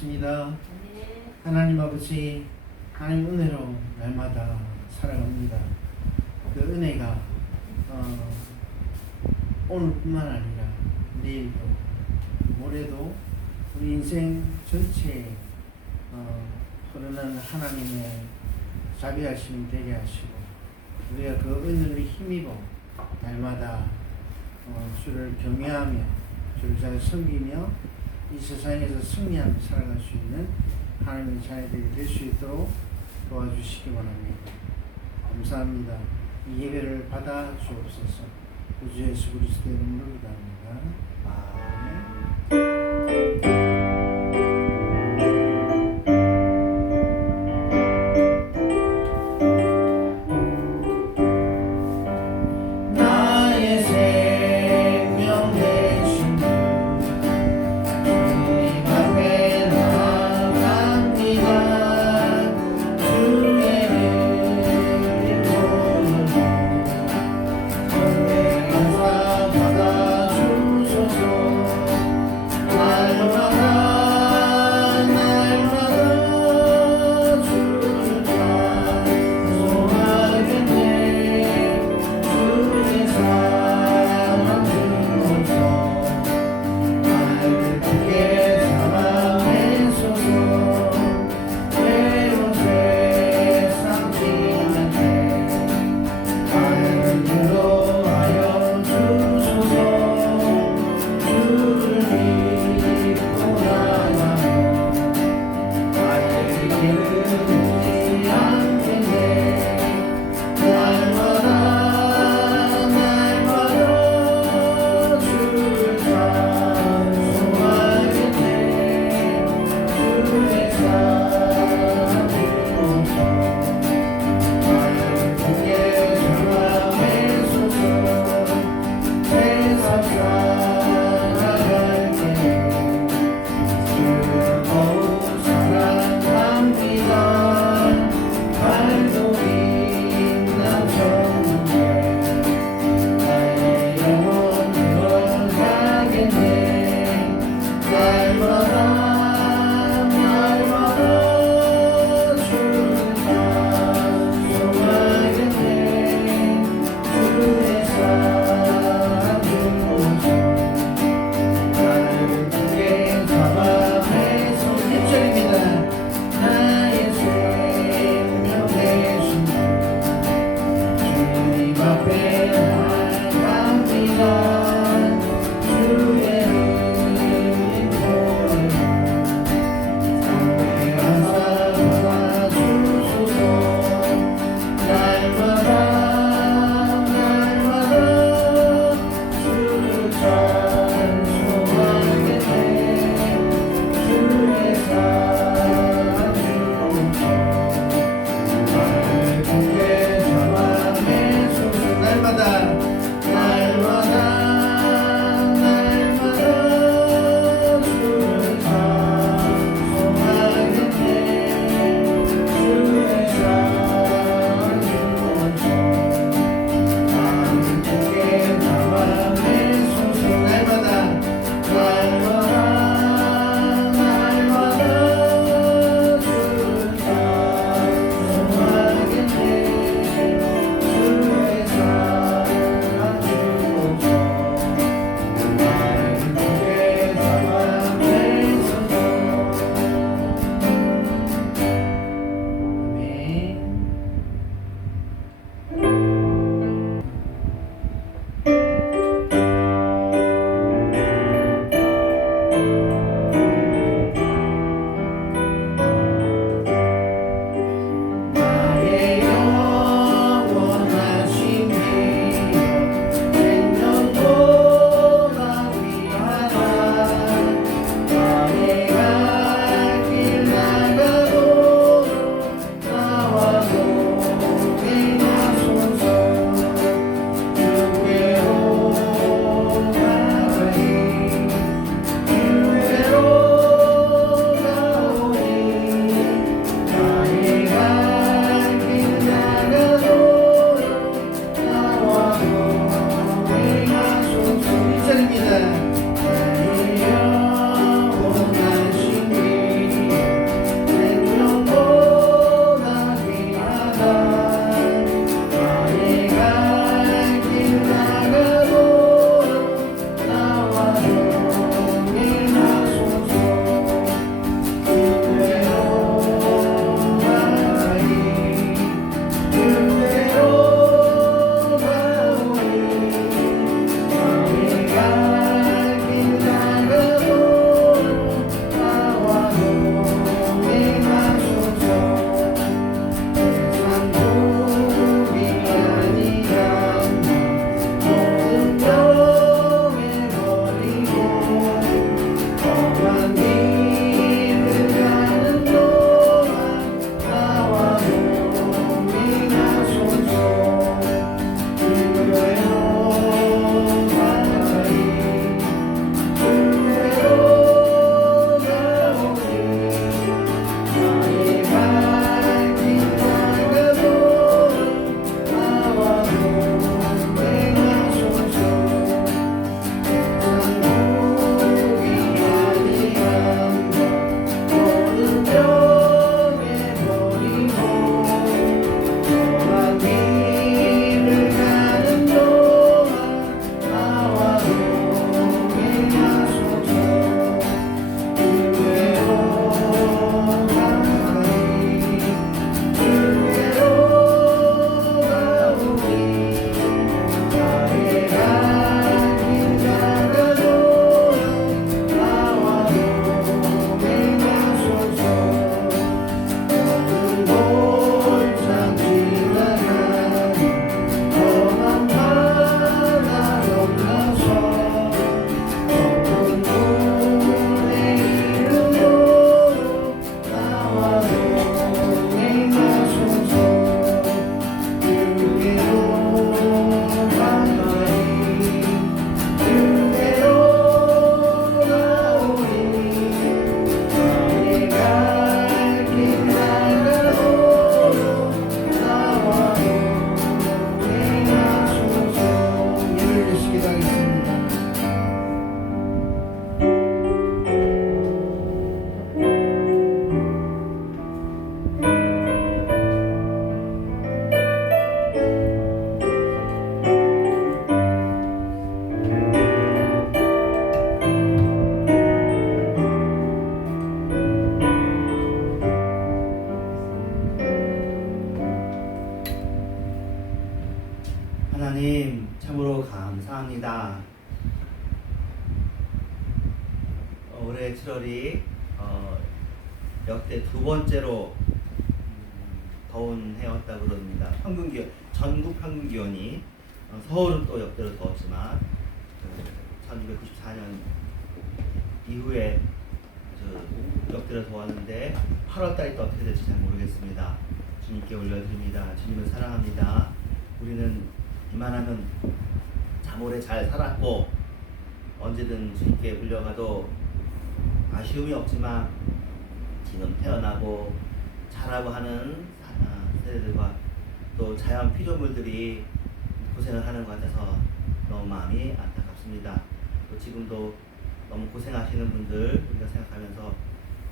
기도하겠습니다. 하나님 아버지, 하나님 은혜로 날마다 살아갑니다. 그 은혜가 오늘뿐만 아니라 내일도 모레도 우리 인생 전체에 흐르는 하나님의 자비하심이 되게 하시고, 우리가 그 은혜를 힘입어 날마다 주를 경외하며 주를 잘 섬기며 이 세상에서 승리하며 살아갈 수 있는 하나님의 자녀들이 될 수 있도록 도와주시기 바랍니다. 감사합니다. 이 예배를 받아 주옵소서. 구주 예수 그리스도의 이름으로 기도합니다. 아멘. 날마다 계절이 역대 두 번째로 더운 해였다고 그럽니다. 전국 평균 기온이 서울은 또 역대로 더웠지만 1994년 이후에 역대로 더웠는데 8월달이 또 어떻게 될지 잘 모르겠습니다. 주님께 올려드립니다. 주님을 사랑합니다. 우리는 이만하면 잠오래 잘 살았고 언제든 주님께 불려가도 아쉬움이 없지만 지금 태어나고 자라고 하는 세대들과 또 자연 피조물들이 고생을 하는 것 같아서 너무 마음이 안타깝습니다. 또 지금도 너무 고생하시는 분들 우리가 생각하면서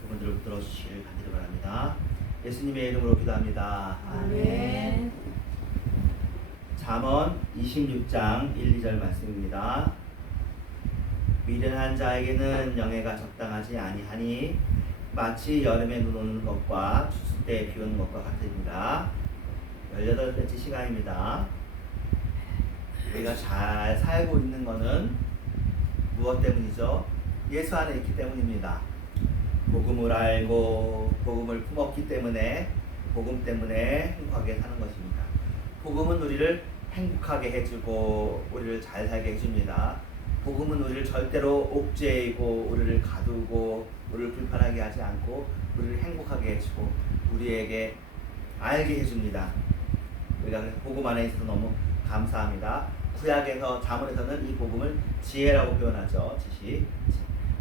그분들을 붙들어 주시길 간절히 바랍니다. 예수님의 이름으로 기도합니다. 아멘. 잠언 26장 1, 2절 말씀입니다. 미련한 자에게는 영예가 적당하지 아니하니 마치 여름에 눈 오는 것과 추수 때 비 오는 것과 같으니라. 18번째 시간입니다. 우리가 잘 살고 있는 것은 무엇 때문이죠? 예수 안에 있기 때문입니다. 복음을 알고 복음을 품었기 때문에 복음 때문에 행복하게 사는 것입니다. 복음은 우리를 행복하게 해주고 우리를 잘 살게 해줍니다. 복음은 우리를 절대로 옥죄이고 우리를 가두고 우리를 불편하게 하지 않고 우리를 행복하게 해주고 우리에게 알게 해줍니다. 우리가 복음 안에 있어서 너무 감사합니다. 구약에서 잠언에서는 이 복음을 지혜라고 표현하죠. 지식,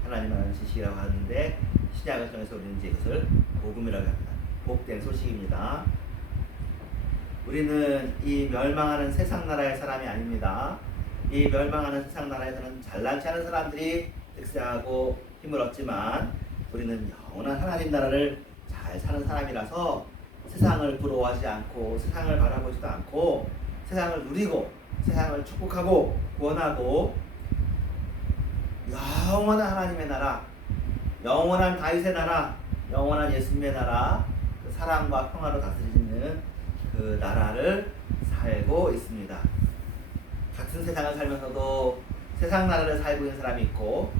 하나님 아는 지식이라고 하는데 신약을 통해서 우리는 이제 이것을 복음이라고 합니다. 복된 소식입니다. 우리는 이 멸망하는 세상 나라의 사람이 아닙니다. 이 멸망하는 세상 나라에서는 잘난치 않은 사람들이 득세하고 힘을 얻지만 우리는 영원한 하나님 나라를 잘 사는 사람이라서 세상을 부러워하지 않고 세상을 바라보지도 않고 세상을 누리고 세상을 축복하고 구원하고 영원한 하나님의 나라, 영원한 다윗의 나라, 영원한 예수님의 나라, 그 사랑과 평화로 다스리는 그 나라를 살고 있습니다. 같은 세상을 살면서도 세상 나라를 살고 있는 사람이 있고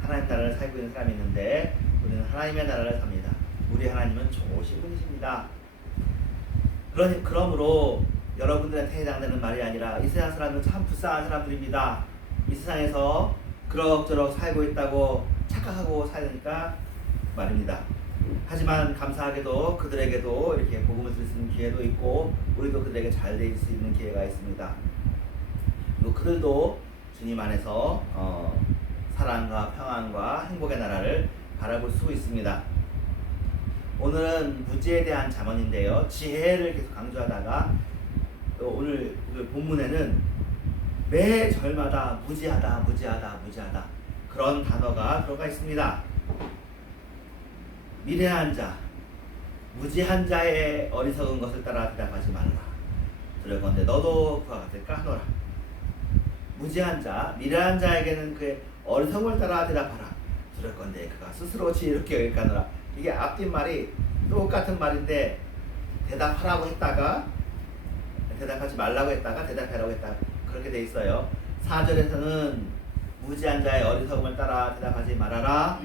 하나님 나라를 살고 있는 사람이 있는데 우리는 하나님의 나라를 삽니다. 우리 하나님은 좋으신 분이십니다. 그러므로 여러분들한테 해당되는 말이 아니라 이 세상 사람은 참 불쌍한 사람들입니다. 이 세상에서 그럭저럭 살고 있다고 착각하고 살으니까 말입니다. 하지만 감사하게도 그들에게도 이렇게 복음을 들을 수 있는 기회도 있고 우리도 그들에게 잘 될 수 있는 기회가 있습니다. 그리고 그들도 주님 안에서 사랑과 평안과 행복의 나라를 바라볼 수 있습니다. 오늘은 무지에 대한 잠언인데요. 지혜를 계속 강조하다가 오늘 본문에는 매 절마다 무지하다 그런 단어가 들어가 있습니다. 미련한 자, 무지한 자의 어리석은 것을 따라 대답하지 말라. 두려건대 너도 그와 같을까 하노라. 무지한 자, 미련한 자에게는 그의 어리석음을 따라 대답하라. 두려건대 그가 스스로 지혜롭게 여길까노라. 이게 앞뒷 말이 똑같은 말인데 대답하라고 했다가 대답하지 말라고 했다가 대답하라고 했다가 그렇게 돼 있어요. 4절에서는 무지한 자의 어리석음을 따라 대답하지 말아라.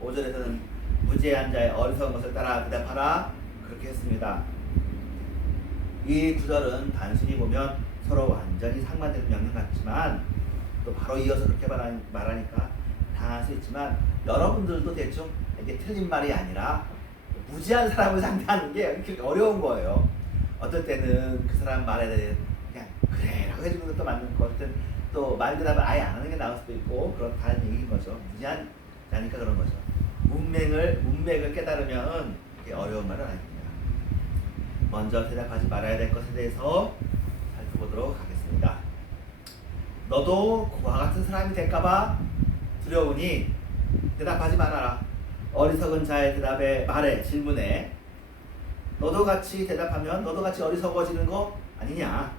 5절에서는 무지한 자의 어리석은 것을 따라 대답하라. 그렇게 했습니다. 이 구절은 단순히 보면 서로 완전히 상반되는 명령 같지만 또 바로 이어서 그렇게 말하니까 당할 수 있지만 여러분들도 대충 이게 틀린 말이 아니라 무지한 사람을 상대하는 게 이렇게 어려운 거예요. 어떨 때는 그 사람 말에 대해 그냥 그래 라고 해주는 것도 맞는 것 같은 또 말 대답을 아예 안 하는 게 나을 수도 있고 그런 다른 얘기인 거죠. 무지한 자니까 그런 거죠. 문맥을 깨달으면 그게 어려운 말은 아닙니다. 먼저 대답하지 말아야 될 것에 대해서 살펴보도록 하겠습니다. 너도 그와 같은 사람이 될까봐 두려우니 대답하지 말아라. 어리석은 자의 대답에 말에 질문에 너도 같이 대답하면 너도 같이 어리석어지는 거 아니냐.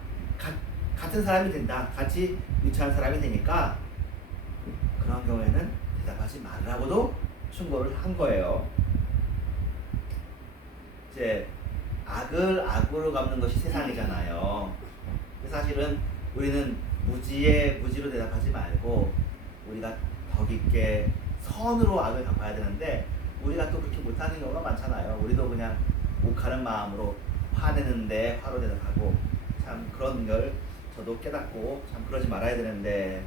같은 사람이 된다. 같이 유치한 사람이 되니까 그런 경우에는 대답하지 말라고도 충고를 한 거예요. 이제 악을 악으로 갚는 것이 세상이잖아요. 사실은 우리는 무지에 무지로 대답하지 말고 우리가 더 깊게 선으로 악을 갚아야 되는데 우리가 또 그렇게 못하는 경우가 많잖아요. 우리도 그냥 욱하는 마음으로 화내는데 화로 대답하고, 참 그런 걸 저도 깨닫고 참 그러지 말아야 되는데,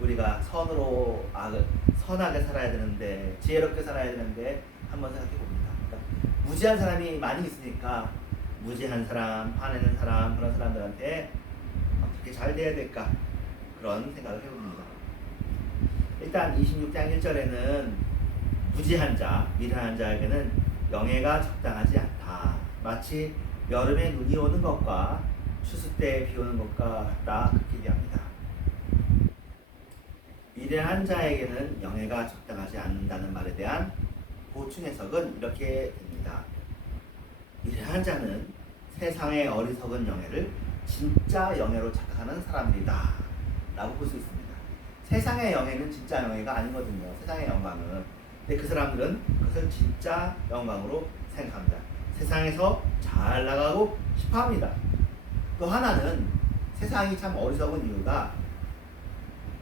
우리가 선하게 살아야 되는데, 지혜롭게 살아야 되는데 한번 생각해 봅니다. 그러니까 무지한 사람이 많이 있으니까 무지한 사람, 화내는 사람, 그런 사람들한테 어떻게 잘 돼야 될까, 그런 생각을 해봅니다. 일단 26장 1절에는 무지한 자, 미련한 자에게는 영예가 적당하지 않다. 마치 여름에 눈이 오는 것과 추수 때 비 오는 것과 같다. 그렇게 얘기합니다. 미련한 자에게는 영예가 적당하지 않는다는 말에 대한 보충 해석은 이렇게 됩니다. 미련한 자는 세상의 어리석은 영예를 진짜 영예로 착각하는 사람들이다 라고 볼 수 있습니다. 세상의 영예는 진짜 영예가 아니거든요. 세상의 영광은. 근데 그 사람들은 그것을 진짜 영광으로 생각합니다. 세상에서 잘 나가고 싶어 합니다. 또 하나는 세상이 참 어리석은 이유가,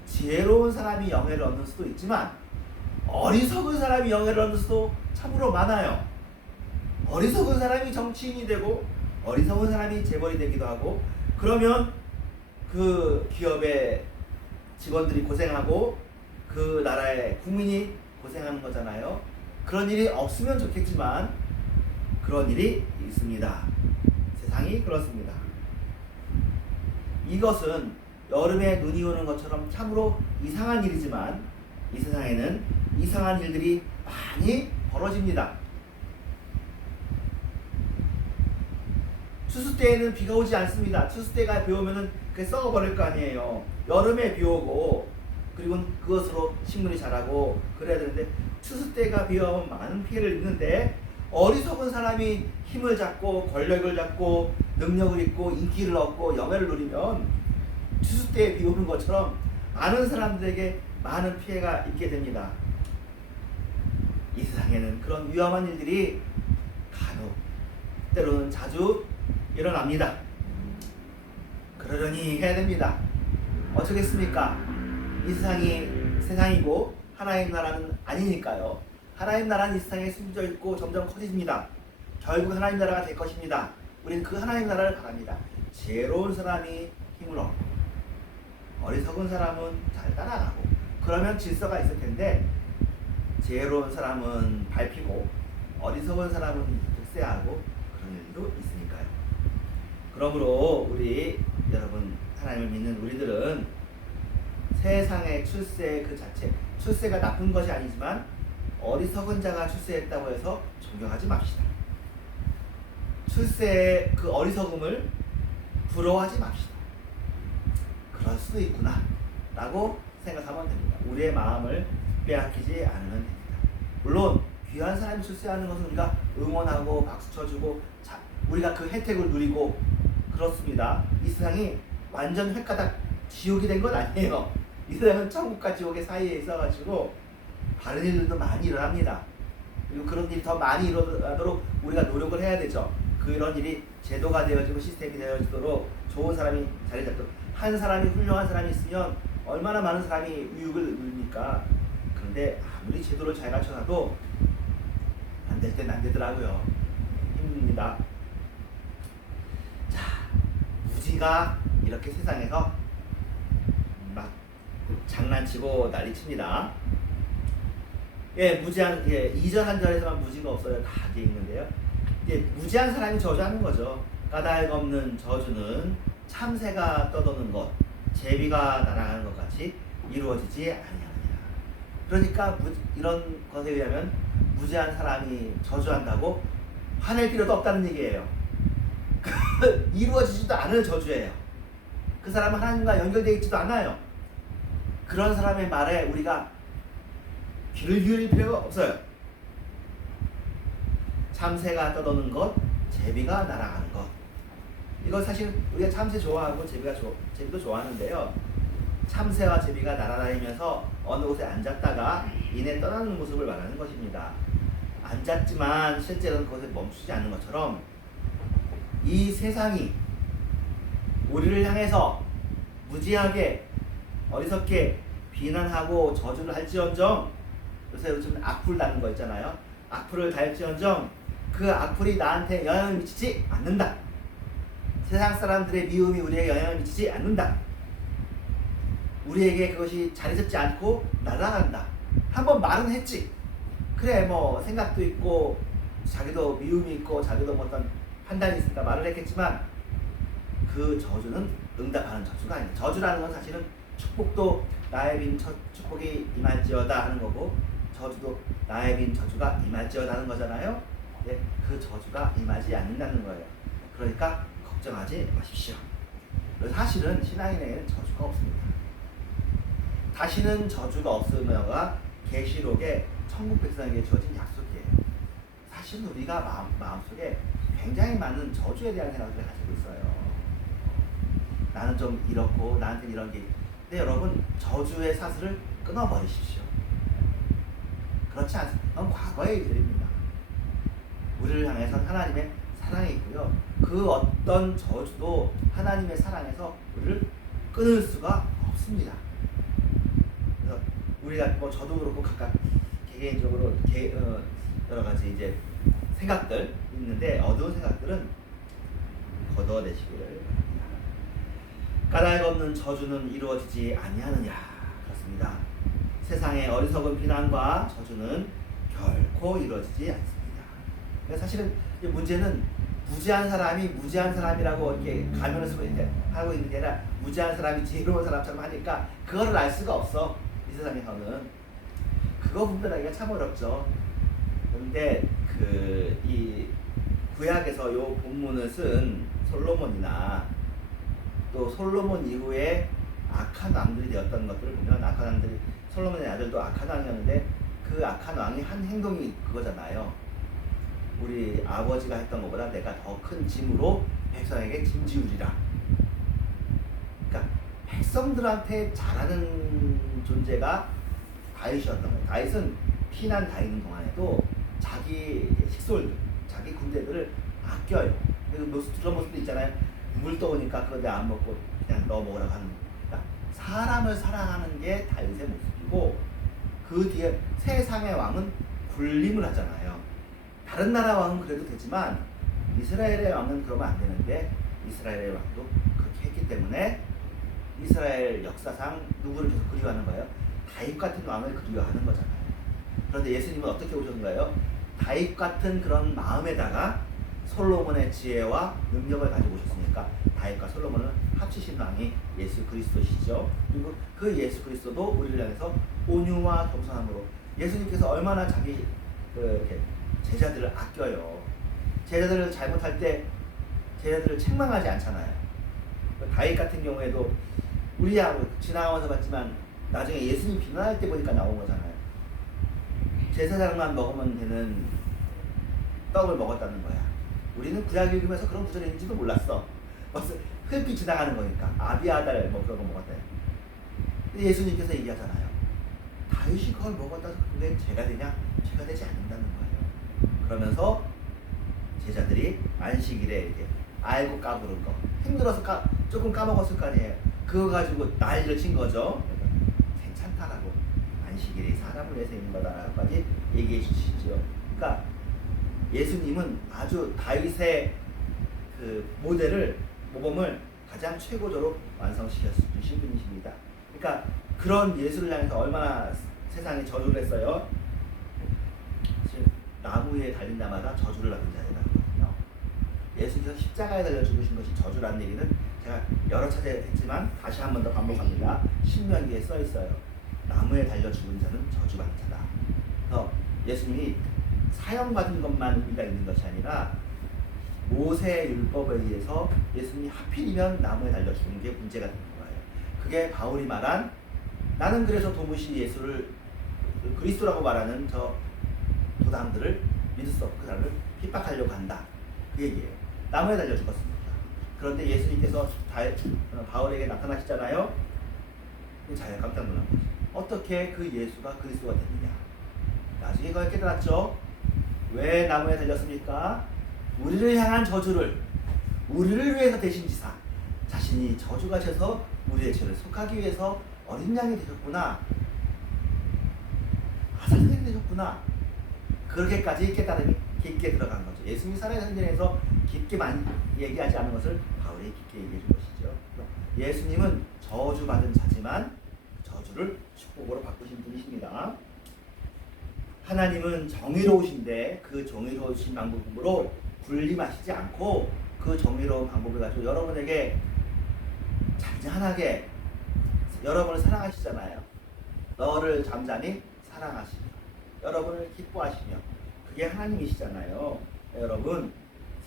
지혜로운 사람이 영예를 얻는 수도 있지만 어리석은 사람이 영예를 얻는 수도 참으로 많아요. 어리석은 사람이 정치인이 되고 어리석은 사람이 재벌이 되기도 하고, 그러면 그 기업의 직원들이 고생하고 그 나라의 국민이 고생하는 거잖아요. 그런 일이 없으면 좋겠지만 그런 일이 있습니다. 세상이 그렇습니다. 이것은 여름에 눈이 오는 것처럼 참으로 이상한 일이지만 이 세상에는 이상한 일들이 많이 벌어집니다. 추수 때에는 비가 오지 않습니다. 추수 때가 비 오면은 그게 썩어버릴 거 아니에요. 여름에 비 오고 그리고 그것으로 식물이 자라고 그래야 되는데, 추수 때가 비 오면 많은 피해를 입는데, 어리석은 사람이 힘을 잡고 권력을 잡고 능력을 입고 인기를 얻고 영예를 누리면 추수 때에 비 오는 것처럼 많은 사람들에게 많은 피해가 있게 됩니다. 이 세상에는 그런 위험한 일들이 간혹 때로는 자주 일어납니다. 그러려니 해야 됩니다. 어쩌겠습니까? 이 세상이 세상이고 하나님 나라는 아니니까요. 하나님 나라는 이 세상에 숨져 있고 점점 커집니다. 결국 하나님 나라가 될 것입니다. 우리는 그 하나님 나라를 바랍니다. 지혜로운 사람이 힘을 얻고 어리석은 사람은 잘 따라가고, 그러면 질서가 있을 텐데, 지혜로운 사람은 밟히고 어리석은 사람은 득세하고 그런 일도 있으니까요. 그러므로 우리 여러분, 하나님을 믿는 우리들은 세상의 출세 그 자체, 출세가 나쁜 것이 아니지만 어리석은 자가 출세했다고 해서 존경하지 맙시다. 출세의 그 어리석음을 부러워하지 맙시다. 그럴 수도 있구나 라고 생각하면 됩니다. 우리의 마음을 빼앗기지 않으면 됩니다. 물론 귀한 사람이 출세하는 것은 우리가 응원하고 박수 쳐주고 우리가 그 혜택을 누리고 그렇습니다. 이 세상이 완전 횟가닥 지옥이 된 건 아니에요. 이 세상은 천국과 지옥의 사이에 있어가지고 다른 일들도 많이 일어납니다. 그리고 그런 일이 더 많이 일어나도록 우리가 노력을 해야 되죠. 그런 일이 제도가 되어지고 시스템이 되어지도록 좋은 사람이 자리 잡도록. 한 사람이 훌륭한 사람이 있으면 얼마나 많은 사람이 유익을 누립니까? 그런데 아무리 제도를 잘 갖춰놔도 안 될 땐 안 되더라고요. 힘듭니다. 자, 무지가 이렇게 세상에서 막 장난치고 난리칩니다. 예, 무지한, 2절 한 절에서만 무지가 없어요. 다 되어 있는데요. 무지한 사람이 저주하는 거죠. 까닭 없는 저주는 참새가 떠도는 것, 제비가 날아가는 것 같이 이루어지지 아니하느니라. 그러니까 이런 것에 의하면 무지한 사람이 저주한다고 화낼 필요도 없다는 얘기예요. 이루어지지도 않을 저주예요. 그 사람은 하나님과 연결되어 있지도 않아요. 그런 사람의 말에 우리가 귀를 기울일 필요가 없어요. 참새가 떠도는 것, 제비가 날아가는 것. 이건 사실 우리가 참새 좋아하고 제비도 좋아하는데요. 참새와 제비가 날아다니면서 어느 곳에 앉았다가 이내 떠나는 모습을 말하는 것입니다. 앉았지만 실제로는 그것에 멈추지 않는 것처럼 이 세상이 우리를 향해서 무지하게 어리석게 비난하고 저주를 할지언정 요새 요즘 악플 다는 거 있잖아요. 악플을 달지언정 그 악플이 나한테 영향을 미치지 않는다. 세상 사람들의 미움이 우리에게 영향을 미치지 않는다. 우리에게 그것이 자리 잡지 않고 날아간다. 한번 말은 했지. 그래 뭐 생각도 있고 자기도 미움이 있고 자기도 뭐 어떤 판단이 있으니까 말을 했겠지만 그 저주는 응답하는 저주가 아니다. 저주라는 건 사실은 축복도 나의 빈 축복이 임할지어다 하는 거고 저주도 나의 빈 저주가 임할지어다 하는 거잖아요. 네, 그 저주가 임하지 않는다는 거예요. 그러니까 걱정하지 마십시오. 사실은 신앙인에게는 저주가 없습니다. 다시는 저주가 없으며가 계시록에 천국 백성에게 주어진 약속이에요. 사실 우리가 마음속에 굉장히 많은 저주에 대한 생각들을 가지고 있어요. 나는 좀 이렇고 나한테 이런 게. 근데 여러분 저주의 사슬을 끊어버리십시오. 그렇지 않습니다. 그건 과거의 일들입니다. 우리를 향해선 하나님의 사랑이 있고요. 그 어떤 저주도 하나님의 사랑에서 우리를 끊을 수가 없습니다. 그래서 우리가 뭐 저도 그렇고 각각 개개인적으로 여러 가지 이제 생각들 있는데 어두운 생각들은 걷어내시기를 바랍니다. 까닭 없는 저주는 이루어지지 아니하느냐. 그렇습니다. 세상의 어리석은 비난과 저주는 결코 이루어지지 않습니다. 그러니까 사실은 문제는 무지한 사람이 무지한 사람이라고 이렇게 가면을 쓰고 하고 있는 게 아니라 무지한 사람이 지혜로운 사람처럼 하니까 그거를 알 수가 없어. 이 세상에서는 그거 분별하기가 참 어렵죠. 그런데 이 구약에서 요 본문을 쓴 솔로몬이나 또 솔로몬 이후에 악한 왕들이 되었던 것들을 보면 악한 왕들이 솔로몬의 아들도 악한 왕이었는데 그 악한 왕이 한 행동이 그거잖아요. 우리 아버지가 했던 것보다 내가 더 큰 짐으로 백성에게 짐지우리라. 그러니까 백성들한테 잘하는 존재가 다윗이었던 거예요. 다윗은 피난 다니는 동안에도 자기 식솔들, 자기 군대들을 아껴요. 그런 모습도 있잖아요. 물 떠오니까 그거 내가 안 먹고 그냥 넣어 먹으라고 하는 거. 그러니까 사람을 사랑하는 게 다윗의 모습이고 그 뒤에 세상의 왕은 군림을 하잖아요. 다른 나라 왕은 그래도 되지만 이스라엘의 왕은 그러면 안 되는데 이스라엘의 왕도 그렇게 했기 때문에 이스라엘 역사상 누구를 계속 그리워하는 거예요? 다윗 같은 왕을 그리워하는 거잖아요. 그런데 예수님은 어떻게 오셨는가요? 다윗 같은 그런 마음에다가 솔로몬의 지혜와 능력을 가지고 오셨으니까 다윗과 솔로몬을 합치신 왕이 예수 그리스도시죠. 그리고 그 예수 그리스도도 우리를 향해서 온유와 겸손함으로 예수님께서 얼마나 자기 이렇게 제자들을 아껴요. 제자들을 잘못할 때 제자들을 책망하지 않잖아요. 다윗 같은 경우에도 우리야 지나가면서 봤지만 나중에 예수님 비난할 때 보니까 나온 거잖아요. 제사장만 먹으면 되는 떡을 먹었다는 거야. 우리는 구약 읽으면서 그런 구절이 있는지도 몰랐어. 벌써 흡입 지나가는 거니까 아비아달 뭐 그런 거 먹었다. 근데 예수님께서 얘기하잖아요. 다윗이 그걸 먹었다고 그게 죄가 되냐? 죄가 되지 않는다는 거예요. 그러면서 제자들이 안식일에 이렇게 알고 까부른 거 힘들어서 조금 까먹었을 거 아니에요. 그거 가지고 난리를 친 거죠. 괜찮다라고 안식일이 사람을 위해서 있는 거다라고까지 얘기해 주시죠. 그러니까 예수님은 아주 다윗의 그 모범을 가장 최고조로 완성시켜 주신 분이십니다. 그러니까 그런 예수를 향해서 얼마나 세상이 저주를 했어요. 나무 위에 달린 자마다 저주를 받은 자들이거든요. 예수께서 십자가에 달려 죽으신 것이 저주라는 얘기는 제가 여러 차례 했지만 다시 한 번 더 반복합니다. 신명기에 써 있어요. 나무에 달려 죽은 자는 저주받는 자다. 그래서 예수님이 사형받은 것만 의미가 있는 것이 아니라 모세의 율법에 의해서 예수님이 하필이면 나무에 달려 죽은 게 문제가 되는 거예요. 그게 바울이 말한 나는 그래서 도무시 예수를 그리스도라고 말하는 저 도당들을 믿을 수 없고 그 사람을 핍박하려고 한다. 그 얘기예요. 나무에 달려 죽었습니다. 그런데 예수님께서 바울에게 나타나시잖아요. 자기가 깜짝 놀란 거죠. 어떻게 그 예수가 그리스도가 됐느냐. 나중에 그걸 깨달았죠. 왜 나무에 달렸습니까? 우리를 향한 저주를 우리를 위해서 대신 지사 자신이 저주가 져서 우리의 죄를 속하기 위해서 어린 양이 되셨구나. 선생님이 되셨구나. 그렇게까지 깨달음이 깊게 들어간 거죠. 예수님이 살아있는 현장에서 깊게 많이 얘기하지 않은 것을 바울이 깊게 얘기해 준 것이죠. 예수님은 저주받은 자지만 저주를 축복으로 바꾸신 분이십니다. 하나님은 정의로우신데 그 정의로우신 방법으로 군림하시지 않고 그 정의로운 방법을 가지고 여러분에게 잔잔하게 여러분을 사랑하시잖아요. 너를 잠잠히 사랑하시며 여러분을 기뻐하시며 그게 하나님이시잖아요. 여러분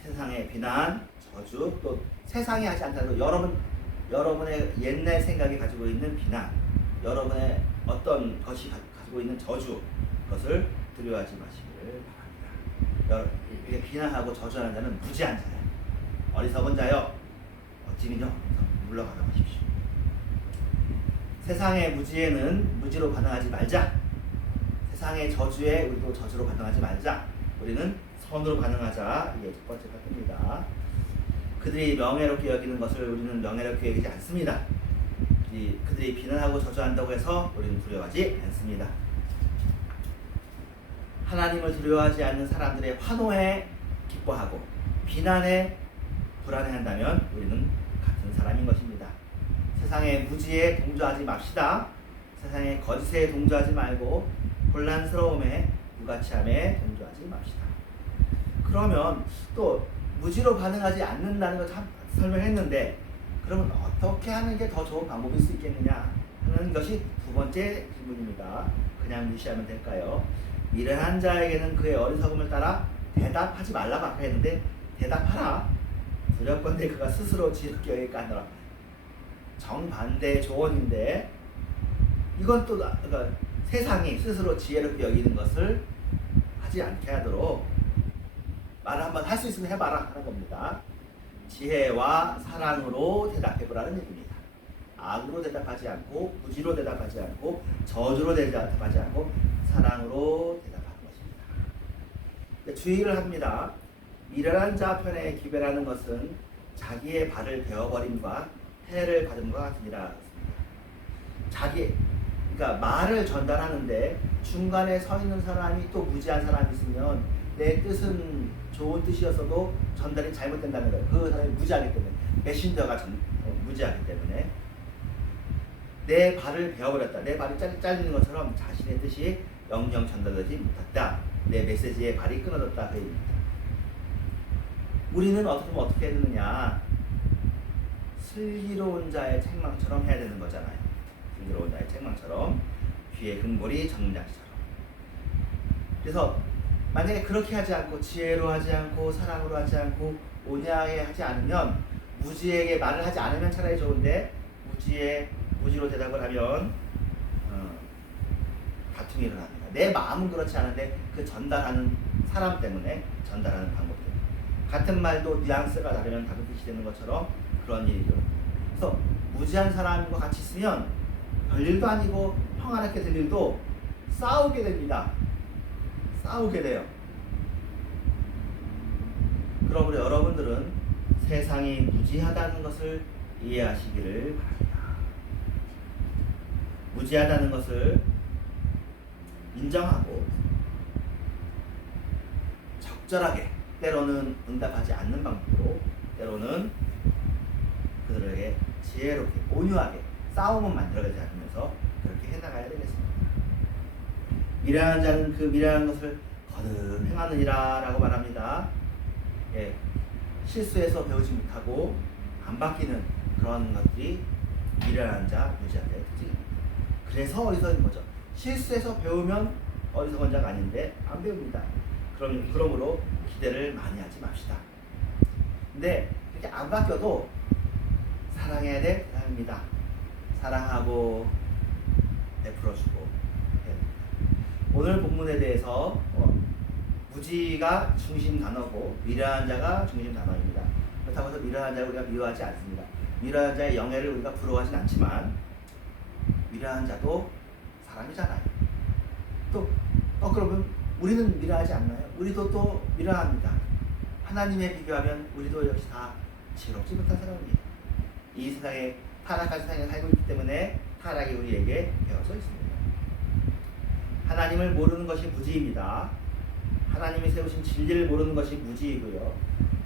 세상의 비난, 저주 또 세상이 하지 않더라도 여러분의 옛날 생각이 가지고 있는 비난, 여러분의 어떤 것이 가지고 있는 저주 그것을 두려워하지 마시기를 바랍니다. 이렇게 비난하고 저주하는 자는 무지한 자예요. 어리석은 자여 어찌미냐 물러가라 하십시오. 세상의 무지에는 무지로 반응하지 말자. 세상의 저주에 우리도 저주로 반응하지 말자. 우리는 선으로 반응하자. 이게 첫 번째 파트입니다. 그들이 명예롭게 여기는 것을 우리는 명예롭게 여기지 않습니다. 그들이 비난하고 저주한다고 해서 우리는 두려워하지 않습니다. 하나님을 두려워하지 않는 사람들의 환호에 기뻐하고 비난에 불안해한다면 우리는 같은 사람인 것입니다. 세상의 무지에 동조하지 맙시다. 세상의 거짓에 동조하지 말고 혼란스러움에 무가치함에 동조하지 맙시다. 그러면 또 무지로 반응하지 않는다는 걸 설명했는데 그러면 어떻게 하는 게 더 좋은 방법일 수 있겠느냐 하는 것이 두 번째 질문입니다. 그냥 무시하면 될까요? 미련한 자에게는 그의 어리석음을 따라 대답하지 말라고 아까 했는데 대답하라. 두렵건대 그가 스스로 지혜롭게 여기까 하노라. 정반대의 조언인데 이건 또 그러니까 세상이 스스로 지혜롭게 여기는 것을 하지 않게 하도록 말을 한번 할 수 있으면 해봐라 하는 겁니다. 지혜와 사랑으로 대답해보라는 얘기입니다. 악으로 대답하지 않고 무지로 대답하지 않고 저주로 대답하지 않고 사랑으로 대답하는 것입니다. 주의를 합니다. 미련한 자 편에 기별하는 것은 자기의 발을 베어버림과 해를 받은 것 같으니라. 그러니까 말을 전달하는데 중간에 서 있는 사람이 또 무지한 사람이 있으면 내 뜻은 좋은 뜻이었어도 전달이 잘못된다는 거예요. 그 사람이 무지하기 때문에 메신저가 무지하기 때문에 내 발을 베어버렸다. 내 발이 잘리는 것처럼 자신의 뜻이 영영 전달되지 못했다. 내 메시지의 발이 끊어졌다. 그 얘기입니다. 우리는 어떻게 해야 되느냐? 슬기로운 자의 책망처럼 해야 되는 거잖아요. 슬기로운 자의 책망처럼 귀의 금고리 정작처럼. 그래서 만약에 그렇게 하지 않고 지혜로 하지 않고 사랑으로 하지 않고 온유하게 하지 않으면 무지에게 말을 하지 않으면 차라리 좋은데 무지로 대답을 하면 다툼이 일어납니다. 내 마음은 그렇지 않은데 그 전달하는 사람 때문에 전달하는 방법 때문에 같은 말도 뉘앙스가 다르면 다른 뜻이 되는 것처럼 그런 일이죠. 그래서 무지한 사람과 같이 있으면 별일도 아니고 평안하게 될 일도 싸우게 됩니다. 싸우게 돼요. 그러므로 여러분들은 세상이 무지하다는 것을 이해하시기를 바랍니다. 무지하다는 것을 인정하고 적절하게 때로는 응답하지 않는 방법으로 때로는 그들에게 지혜롭게 온유하게 싸움은 만들어가지 않으면서 그렇게 해나가야 되겠습니다. 미련한 자는 그 미련한 것을 거듭 행하느니라 라고 말합니다. 예, 실수해서 배우지 못하고 안 바뀌는 그런 것들이 미련한 자, 무지한 자의 특징입니다. 그래서 어리석은 거죠. 실수해서 배우면 어리석은 자가 아닌데 안 배웁니다. 그러므로 기대를 많이 하지 맙시다. 근데 이렇게 안 바뀌어도 사랑해야 될 사람입니다. 사랑하고 베풀어주고. 오늘 본문에 대해서 무지가 중심 단어고 미련한 자가 중심 단어입니다. 그렇다고 해서 미련한 자를 우리가 미워하지 않습니다. 미련한 자의 영예를 우리가 부러워하진 않지만 미련한 자도 사람이잖아요. 또 그러면 우리는 미련하지 않나요? 우리도 또 미련합니다. 하나님에 비교하면 우리도 역시 다 지혜롭지 못한 사람입니다. 이 세상에 타락한 세상에 살고 있기 때문에 타락이 우리에게 배어서 있습니다. 하나님을 모르는 것이 무지입니다. 하나님이 세우신 진리를 모르는 것이 무지이고요.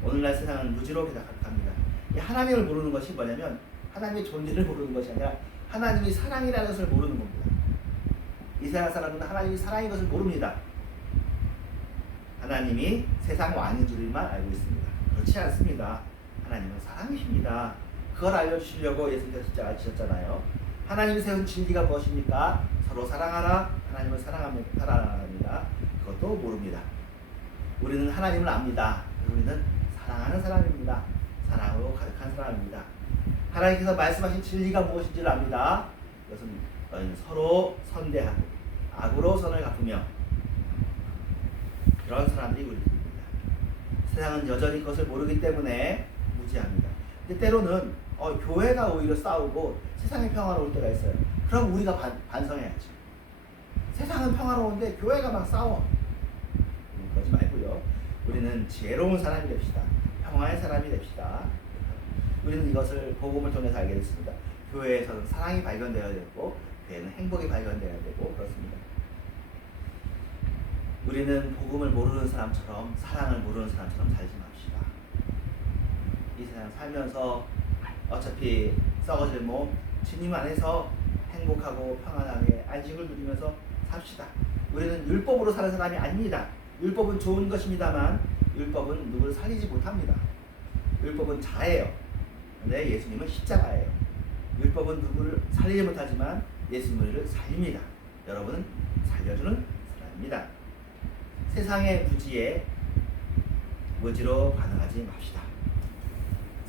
오늘날 세상은 무지로 개각합니다. 이 하나님을 모르는 것이 뭐냐면 하나님의 존재를 모르는 것이 아니라 하나님이 사랑이라는 것을 모르는 겁니다. 이 세상 사람은 하나님이 사랑인 것을 모릅니다. 하나님이 세상 왕인 줄만 알고 있습니다. 그렇지 않습니다. 하나님은 사랑이십니다. 그걸 알려주시려고 예수님께서 십자가를 지셨잖아요. 하나님이 세운 진리가 무엇입니까? 서로 사랑하라. 하나님을 사랑합니다. 그것도 모릅니다. 우리는 하나님을 압니다. 우리는 사랑하는 사람입니다. 사랑으로 가득한 사람입니다. 하나님께서 말씀하신 진리가 무엇인지를 압니다. 이것은 너희는 서로 선대하고 악으로 선을 갚으며 그런 사람들이 우리들입니다. 세상은 여전히 그것을 모르기 때문에 무지합니다. 근데 때로는 교회가 오히려 싸우고 세상이 평화로울 때가 있어요. 그럼 우리가 반성해야죠. 세상은 평화로운데 교회가 막 싸워. 그러지 말고요. 우리는 지혜로운 사람이 됩시다. 평화의 사람이 됩시다. 우리는 이것을 복음을 통해서 알게 됐습니다. 교회에서는 사랑이 발견되어야 되고 교회는 행복이 발견되어야 되고 그렇습니다. 우리는 복음을 모르는 사람처럼 사랑을 모르는 사람처럼 살지 맙시다. 이 세상 살면서 어차피 썩어질 몸 주님 안에서 행복하고 평안하게 안식을 누리면서 삽시다. 우리는 율법으로 사는 사람이 아닙니다. 율법은 좋은 것입니다만 율법은 누구를 살리지 못합니다. 율법은 자예요. 근데 예수님은 십자가예요. 율법은 누구를 살리지 못하지만 예수님은 우리를 살립니다. 여러분은 살려주는 사람입니다. 세상의 무지에 무지로 반응하지 맙시다.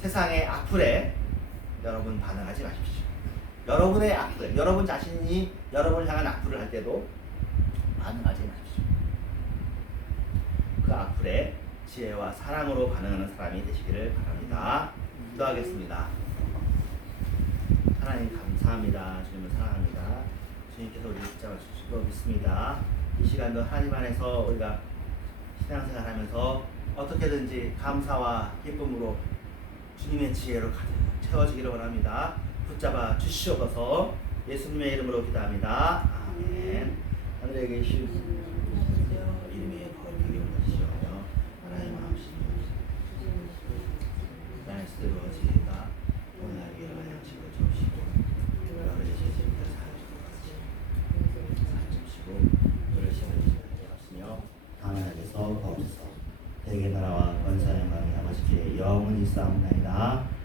세상의 악플에 여러분 반응하지 마십시오. 여러분의 악플, 여러분 자신이 여러분을 향한 악플을 할 때도 반응하지 마십시오. 그 악플에 지혜와 사랑으로 반응하는 사람이 되시기를 바랍니다. 기도하겠습니다. 하나님 감사합니다. 주님을 사랑합니다. 주님께서 우리를 붙잡아 주실 거 믿습니다. 이 시간도 하나님 안에서 우리가 신앙생활하면서 어떻게든지 감사와 기쁨으로 주님의 지혜로 가득 채워지기를 원합니다. 붙잡아 주시옵소서. 예수님의 이름으로 기도합니다. 아멘. 하늘에 계신 이름이 거룩하게 받으시오며 하나님 마음씨니 나의 스스로 지혜가 오늘 위로 양식을 주시고 너를 제시를 사주시고 너를 시험을 하나님께서 거기서 대개 나라와 권세와 영광이 아버지께 영원히 싸움나이다.